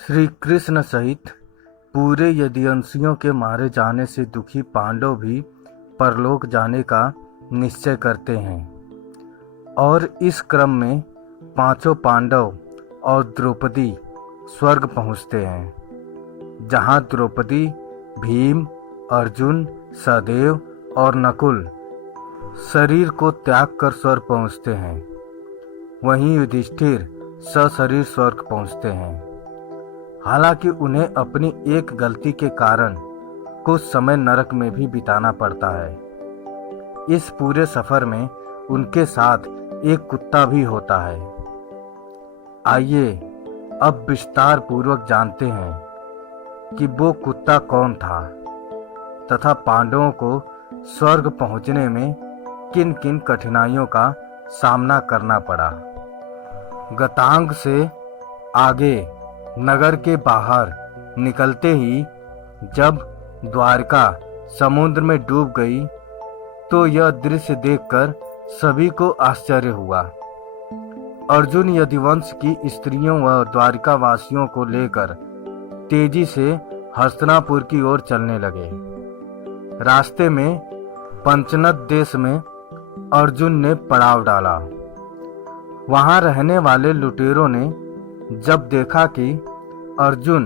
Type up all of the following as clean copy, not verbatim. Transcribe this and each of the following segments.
श्री कृष्ण सहित पूरे यदुवंशियों के मारे जाने से दुखी पांडव भी परलोक जाने का निश्चय करते हैं और इस क्रम में पांचों पांडव और द्रौपदी स्वर्ग पहुंचते हैं, जहां द्रौपदी भीम, अर्जुन, सहदेव और नकुल शरीर को त्याग कर स्वर्ग पहुंचते हैं। वहीं युधिष्ठिर सशरीर स्वर्ग पहुंचते हैं। हालांकि उन्हें अपनी एक गलती के कारण कुछ समय नरक में भी बिताना पड़ता है। इस पूरे सफर में उनके साथ एक कुत्ता भी होता है। आइए अब विस्तार पूर्वक जानते हैं कि वो कुत्ता कौन था तथा पांडवों को स्वर्ग पहुंचने में किन किन कठिनाइयों का सामना करना पड़ा। गतांग से आगे नगर के बाहर निकलते ही जब द्वारका समुद्र में डूब गई तो यह दृश्य देखकर सभी को आश्चर्य हुआ। अर्जुन यदुवंश की स्त्रियों व द्वारिका वासियों को लेकर तेजी से हस्तिनापुर की ओर चलने लगे। रास्ते में पंचनद देश में अर्जुन ने पड़ाव डाला। वहां रहने वाले लुटेरों ने जब देखा कि अर्जुन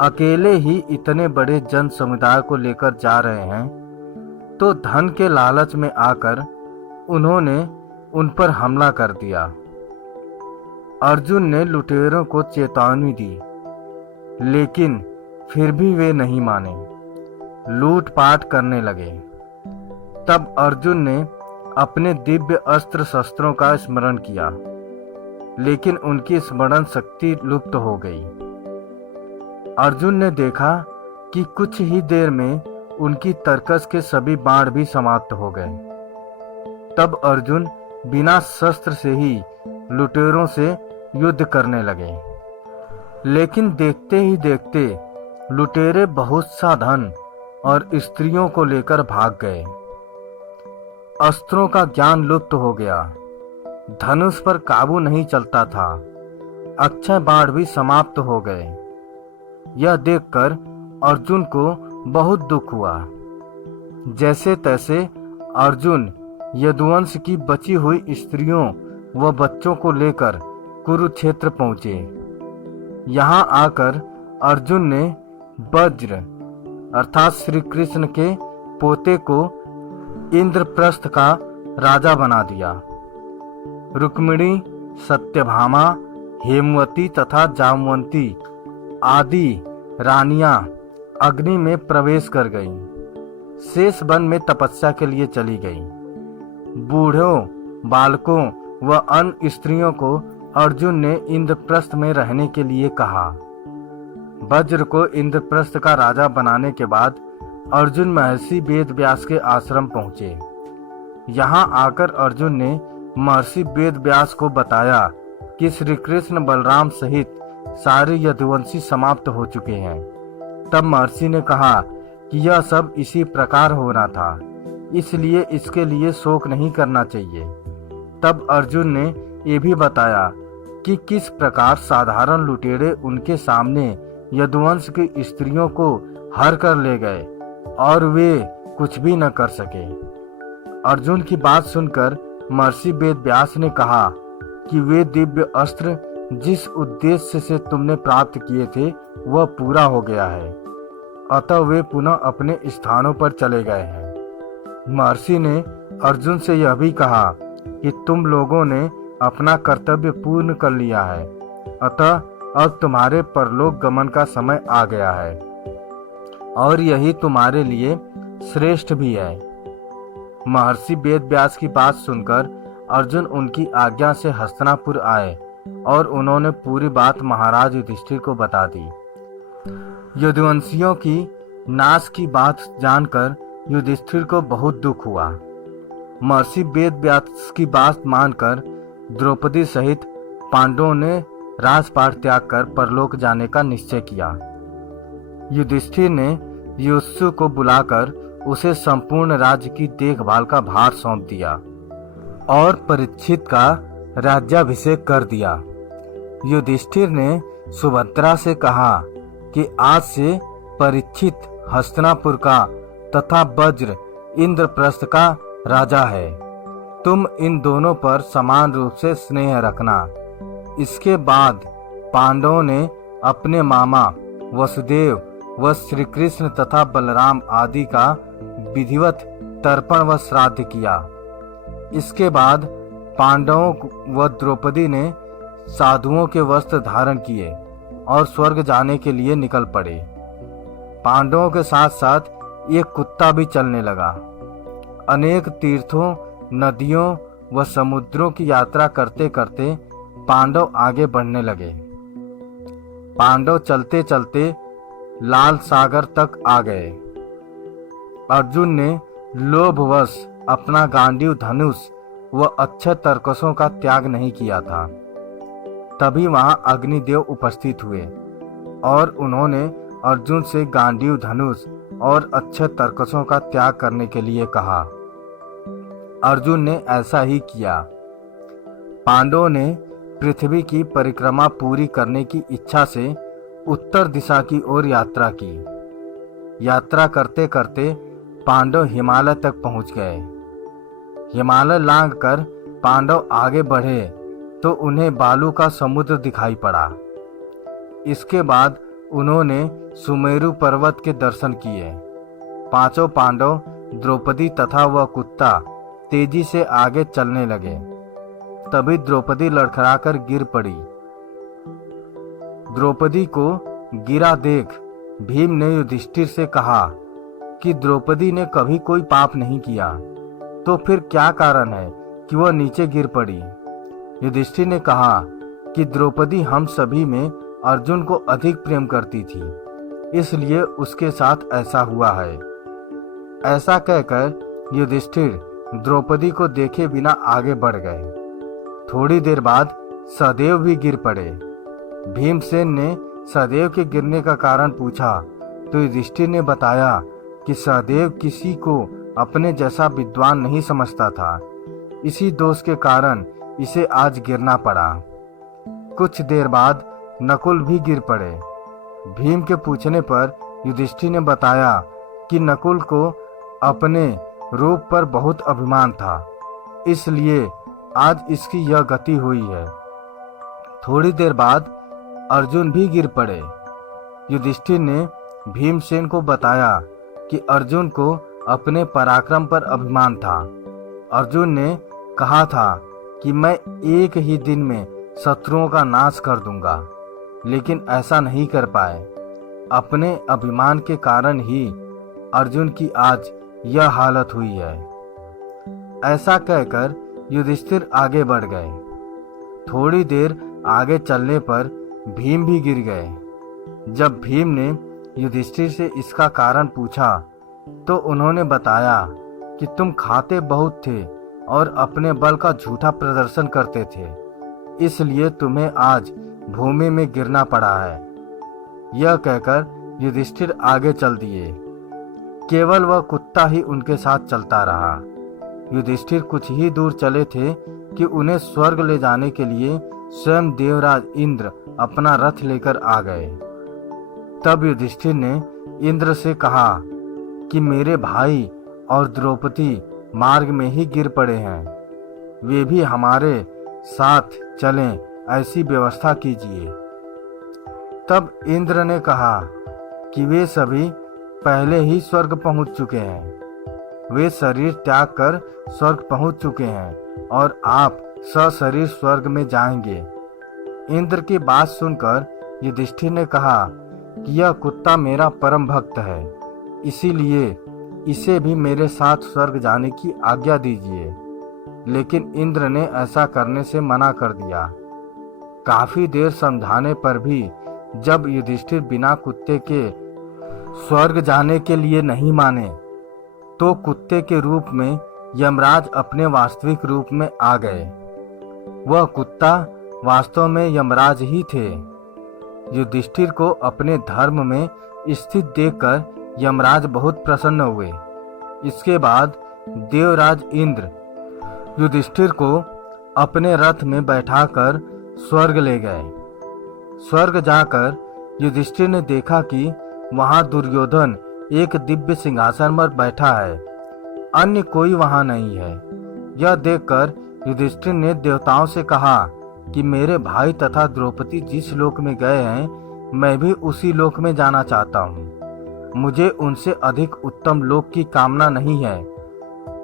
अकेले ही इतने बड़े जन समुदाय को लेकर जा रहे हैं, तो धन के लालच में आकर उन्होंने उन पर हमला कर दिया। अर्जुन ने लुटेरों को चेतावनी दी, लेकिन फिर भी वे नहीं माने, लूटपाट करने लगे। तब अर्जुन ने अपने दिव्य अस्त्र शस्त्रों का स्मरण किया, लेकिन उनकी स्मरण शक्ति लुप्त हो गई। अर्जुन ने देखा कि कुछ ही देर में उनकी तरकस के सभी बाण भी समाप्त हो गए। तब अर्जुन बिना शस्त्र से ही लुटेरों से युद्ध करने लगे, लेकिन देखते ही देखते लुटेरे बहुत सा धन और स्त्रियों को लेकर भाग गए। अस्त्रों का ज्ञान लुप्त हो गया, धनुष पर काबू नहीं चलता था, अक्षय बाण भी समाप्त हो गए। यह देखकर अर्जुन को बहुत दुख हुआ। जैसे तैसे अर्जुन यदुवंश की बची हुई स्त्रियों व बच्चों को लेकर कुरुक्षेत्र पहुंचे। यहाँ आकर अर्जुन ने वज्र अर्थात श्री कृष्ण के पोते को इंद्रप्रस्थ का राजा बना दिया। रुक्मिणी, सत्यभामा, हेमवती तथा जामवंती आदि रानियां अग्नि में प्रवेश कर गईं। शेष वन में तपस्या के लिए चली गईं। बूढ़ों, बालकों व अन्य स्त्रियों को अर्जुन ने इंद्रप्रस्थ में रहने के लिए कहा। वज्र को इंद्रप्रस्थ का राजा बनाने के बाद अर्जुन महर्षि वेदव्यास के आश्रम पहुंचे। यहाँ आकर अर्जुन ने महर्षि वेदव्यास को बताया कि श्री कृष्ण बलराम सहित सारे यदुवंशी समाप्त हो चुके हैं। तब महर्षि ने कहा कि यह सब इसी प्रकार होना था, इसलिए इसके लिए शोक नहीं करना चाहिए। तब अर्जुन ने ये भी बताया कि किस प्रकार साधारण लुटेरे उनके सामने यदुवंश की स्त्रियों को हर कर ले गए और वे कुछ भी न कर सके। अर्जुन की बात सुनकर महर्षि वेदव्यास ने कहा कि वे दिव्य अस्त्र जिस उद्देश्य से तुमने प्राप्त किए थे वह पूरा हो गया है, अतः वे पुनः अपने स्थानों पर चले गए हैं। महर्षि ने अर्जुन से यह भी कहा कि तुम लोगों ने अपना कर्तव्य पूर्ण कर लिया है, अतः अब तुम्हारे परलोक गमन का समय आ गया है और यही तुम्हारे लिए श्रेष्ठ भी है। महर्षि वेदव्यास की बात सुनकर अर्जुन उनकी आज्ञा से हस्तिनापुर आए और उन्होंने पूरी बात महाराज युधिष्ठिर को बता दी। यदुवंशियों की नाश की बात जानकर युधिष्ठिर को बहुत दुख हुआ। महर्षि वेदव्यास की बात मानकर द्रौपदी सहित पांडवों ने राजपाट त्याग कर परलोक जाने का निश्चय किया। युधिष्ठिर ने युत्सु को बुलाकर उसे संपूर्ण राज्य की देखभाल का भार सौंप दिया और परीक्षित का राज्याभिषेक कर दिया। युधिष्ठिर ने सुभद्रा से कहा कि आज से परीक्षित हस्तिनापुर का तथा वज्र इंद्रप्रस्थ का राजा है। तुम इन दोनों पर समान रूप से स्नेह रखना। इसके बाद पांडवों ने अपने मामा वसुदेव व श्री कृष्ण तथा बलराम आदि का विधिवत तर्पण व श्राद्ध किया। इसके बाद पांडवों व द्रौपदी ने साधुओं के वस्त्र धारण किए और स्वर्ग जाने के लिए निकल पड़े। पांडवों के साथ साथ एक कुत्ता भी चलने लगा। अनेक तीर्थों, नदियों व समुद्रों की यात्रा करते करते पांडव आगे बढ़ने लगे। पांडव चलते चलते लाल सागर तक आ गए। अर्जुन ने लोभवश अपना गांडीव धनुष व अच्छे तरकसों का त्याग नहीं किया था। तभी वहां अग्निदेव उपस्थित हुए और उन्होंने अर्जुन से गांडीव धनुष और अच्छे तरकसों का त्याग करने के लिए कहा। अर्जुन ने ऐसा ही किया। पांडवों ने पृथ्वी की परिक्रमा पूरी करने की इच्छा से उत्तर दिशा की ओर यात्रा की। यात्रा करते करते पांडव हिमालय तक पहुंच गए। हिमालय लांघकर पांडव आगे बढ़े तो उन्हें बालू का समुद्र दिखाई पड़ा। इसके बाद उन्होंने सुमेरु पर्वत के दर्शन किए। पांचों पांडव, द्रौपदी तथा वह कुत्ता तेजी से आगे चलने लगे। तभी द्रौपदी लड़खड़ाकर गिर पड़ी। द्रौपदी को गिरा देख भीम ने युधिष्ठिर से कहा कि द्रौपदी ने कभी कोई पाप नहीं किया, तो फिर क्या कारण है कि वह नीचे गिर पड़ी। युधिष्ठिर ने कहा कि द्रौपदी हम सभी में अर्जुन को अधिक प्रेम करती थी, इसलिए उसके साथ ऐसा हुआ है। ऐसा कहकर युधिष्ठिर द्रौपदी को देखे बिना आगे बढ़ गए। थोड़ी देर बाद सहदेव भी गिर पड़े। भीमसेन ने सहदेव के गिरने का कारण पूछा तो युधिष्ठिर ने बताया कि सहदेव किसी को अपने जैसा विद्वान नहीं समझता था। इसी दोष के कारण इसे आज गिरना पड़ा। कुछ देर बाद नकुल भी गिर पड़े। भीम के पूछने पर युधिष्ठिर ने बताया कि नकुल को अपने रूप पर बहुत अभिमान था, इसलिए आज इसकी यह गति हुई है। थोड़ी देर बाद अर्जुन भी गिर पड़े। युधिष्ठिर ने भीमसेन को बताया कि अर्जुन को अपने पराक्रम पर अभिमान था। अर्जुन ने कहा था कि मैं एक ही दिन में शत्रुओं का नाश कर दूंगा, लेकिन ऐसा नहीं कर पाए। अपने अभिमान के कारण ही अर्जुन की आज यह हालत हुई है। ऐसा कहकर युधिष्ठिर आगे बढ़ गए। थोड़ी देर आगे चलने पर भीम भी गिर गए। जब भीम ने युधिष्ठिर से इसका कारण पूछा तो उन्होंने बताया कि तुम खाते बहुत थे और अपने बल का झूठा प्रदर्शन करते थे, इसलिए तुम्हें आज भूमि में गिरना पड़ा है। यह कहकर युधिष्ठिर आगे चल दिए। केवल वह कुत्ता ही उनके साथ चलता रहा। युधिष्ठिर कुछ ही दूर चले थे कि उन्हें स्वर्ग ले जाने के लिए स्वयं देवराज इंद्र अपना रथ लेकर आ गए। तब युधिष्ठिर ने इंद्र से कहा कि मेरे भाई और द्रौपदी मार्ग में ही गिर पड़े हैं, वे भी हमारे साथ चलें, ऐसी व्यवस्था कीजिए। तब इंद्र ने कहा कि वे सभी पहले ही स्वर्ग पहुंच चुके हैं। वे शरीर त्याग कर स्वर्ग पहुंच चुके हैं और आप सशरीर स्वर्ग में जाएंगे। इंद्र की बात सुनकर युधिष्ठिर ने कहा कि यह कुत्ता मेरा परम भक्त है, इसीलिए इसे भी मेरे साथ स्वर्ग जाने की आज्ञा दीजिए। लेकिन इंद्र ने ऐसा करने से मना कर दिया। काफी देर समझाने पर भी जब युधिष्ठिर बिना कुत्ते के स्वर्ग जाने के लिए नहीं माने, तो कुत्ते के रूप में यमराज अपने वास्तविक रूप में आ गए। वह कुत्ता वास्तव में यमराज ही थे। युधिष्ठिर को अपने धर्म में स्थित देखकर यमराज बहुत प्रसन्न हुए। इसके बाद देवराज इंद्र युधिष्ठिर को अपने रथ में बैठाकर स्वर्ग ले गए। स्वर्ग जाकर युधिष्ठिर ने देखा कि वहां दुर्योधन एक दिव्य सिंहासन पर बैठा है, अन्य कोई वहां नहीं है। यह देखकर युधिष्ठिर ने देवताओं से कहा कि मेरे भाई तथा द्रौपदी जिस लोक में गए हैं, मैं भी उसी लोक में जाना चाहता हूँ। मुझे उनसे अधिक उत्तम लोक की कामना नहीं है।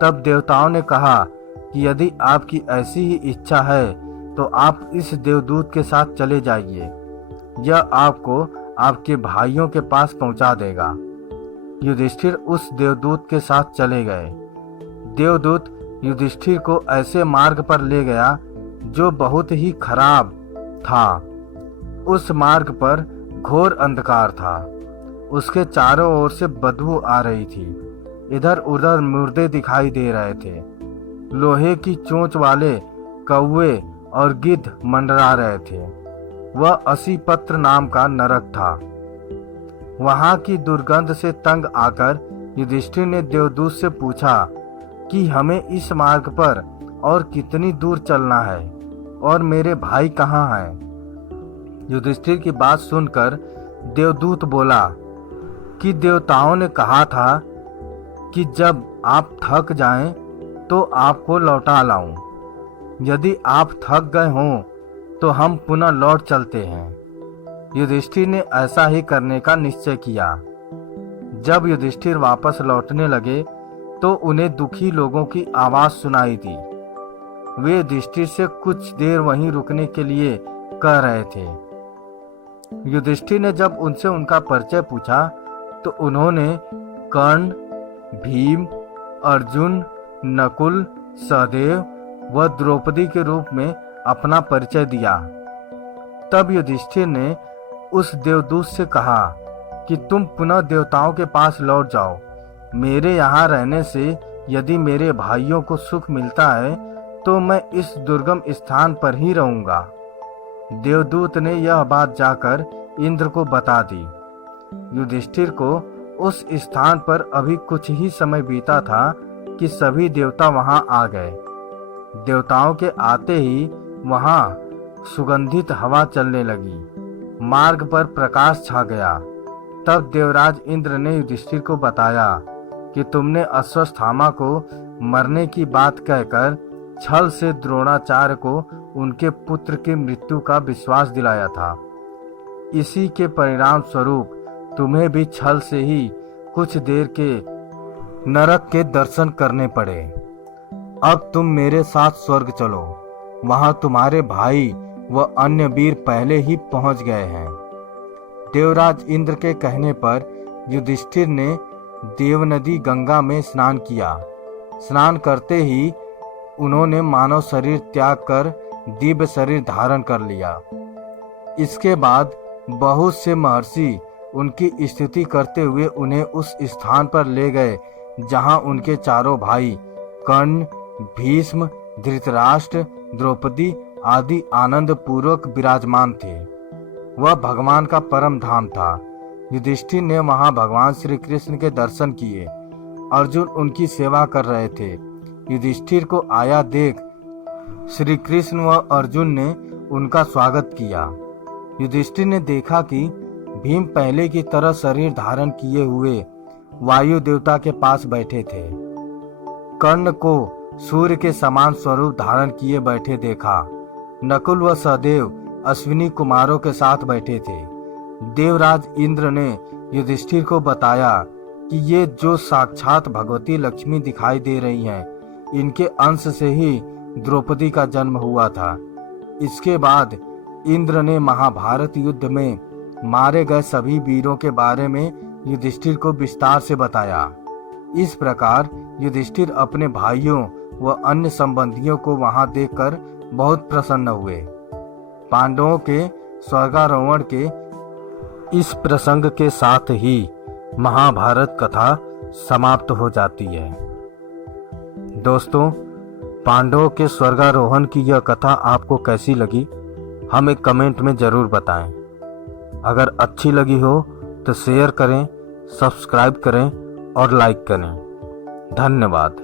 तब देवताओं ने कहा कि यदि आपकी ऐसी ही इच्छा है तो आप इस देवदूत के साथ चले जाइए, यह आपको आपके भाइयों के पास पहुंचा देगा। युधिष्ठिर उस देवदूत के साथ चले गए। देवदूत युधिष्ठिर को ऐसे मार्ग पर ले गया जो बहुत ही खराब था। उस मार्ग पर घोर अंधकार था। उसके चारों ओर से बदबू आ रही थी। इधर उधर मुर्दे दिखाई दे रहे थे। लोहे की चोंच वाले कौवे और गिद्ध मंडरा रहे थे। वह असीपत्र नाम का नरक था। वहां की दुर्गंध से तंग आकर युधिष्ठिर ने देवदूत से पूछा कि हमें इस मार्ग पर और कितनी दूर चलना है और मेरे भाई कहाँ हैं? युधिष्ठिर की बात सुनकर देवदूत बोला कि देवताओं ने कहा था कि जब आप थक जाएं तो आपको लौटा लाऊं। यदि आप थक गए हों तो हम पुनः लौट चलते हैं। युधिष्ठिर ने ऐसा ही करने का निश्चय किया। जब युधिष्ठिर वापस लौटने लगे तो उन्हें दुखी लोगों की आवाज सुनाई दी। वे युधिष्ठिर से कुछ देर वहीं रुकने के लिए कह रहे थे। युधिष्ठिर ने जब उनसे उनका परिचय पूछा तो उन्होंने कर्ण, भीम, अर्जुन, नकुल, सहदेव व द्रौपदी के रूप में अपना परिचय दिया। तब युधिष्ठिर ने उस देवदूत से कहा कि तुम पुनः देवताओं के पास लौट जाओ। मेरे यहाँ रहने से यदि मेरे भाइयों को सुख मिलता है तो मैं इस दुर्गम स्थान पर ही रहूंगा। देवदूत ने यह बात जाकर इंद्र को बता दी। युधिष्ठिर को उस स्थान पर अभी कुछ ही समय बीता था कि सभी देवता वहां आ गए। देवताओं के आते ही वहां सुगंधित हवा चलने लगी। मार्ग पर प्रकाश छा गया। तब देवराज इंद्र ने युधिष्ठिर को बताया कि तुमने अश्वत्थामा को मरने की बात कहकर छल से द्रोणाचार्य को उनके पुत्र की मृत्यु का विश्वास दिलाया था। इसी के परिणाम स्वरूप तुम्हें भी छल से ही कुछ देर के नरक के दर्शन करने पड़े। अब तुम मेरे साथ स्वर्ग चलो। वहां तुम्हारे भाई व अन्य वीर पहले ही पहुंच गए हैं। देवराज इंद्र के कहने पर युधिष्ठिर ने देवनदी गंगा में स्नान किया। स्नान करते ही उन्होंने मानव शरीर त्याग कर दिव्य शरीर धारण कर लिया। इसके बाद बहुत से महर्षि उनकी स्तुति करते हुए उन्हें उस स्थान पर ले गए जहां उनके चारों भाई कर्ण, भीष्म, धृतराष्ट्र, द्रौपदी आदि आनंद पूर्वक विराजमान थे। वह भगवान का परम धाम था। युधिष्ठिर ने वहां भगवान श्री कृष्ण के दर्शन किए। अर्जुन उनकी सेवा कर रहे थे। युधिष्ठिर को आया देख श्री कृष्ण व अर्जुन ने उनका स्वागत किया। युधिष्ठिर ने देखा कि भीम पहले की तरह शरीर धारण किए हुए वायु देवता के पास बैठे थे। कर्ण को सूर्य के समान स्वरूप धारण किए बैठे देखा। नकुल व सहदेव अश्विनी कुमारों के साथ बैठे थे। देवराज इंद्र ने युधिष्ठिर को बताया कि ये जो साक्षात भगवती लक्ष्मी दिखाई दे रही हैं, इनके अंश से ही द्रौपदी का जन्म हुआ था। इसके बाद इंद्र ने महाभारत युद्ध में मारे गए सभी वीरों के बारे में युधिष्ठिर को विस्तार से बताया। इस प्रकार युधिष्ठिर अपने भाइयों व अन्य संबंधियों को वहां देखकर बहुत प्रसन्न हुए। पांडवों के स्वर्गारोहण के इस प्रसंग के साथ ही महाभारत कथा समाप्त हो जाती है। दोस्तों, पांडवों के स्वर्गारोहण की यह कथा आपको कैसी लगी, हमें कमेंट में जरूर बताएं। अगर अच्छी लगी हो तो शेयर करें, सब्सक्राइब करें और लाइक करें। धन्यवाद।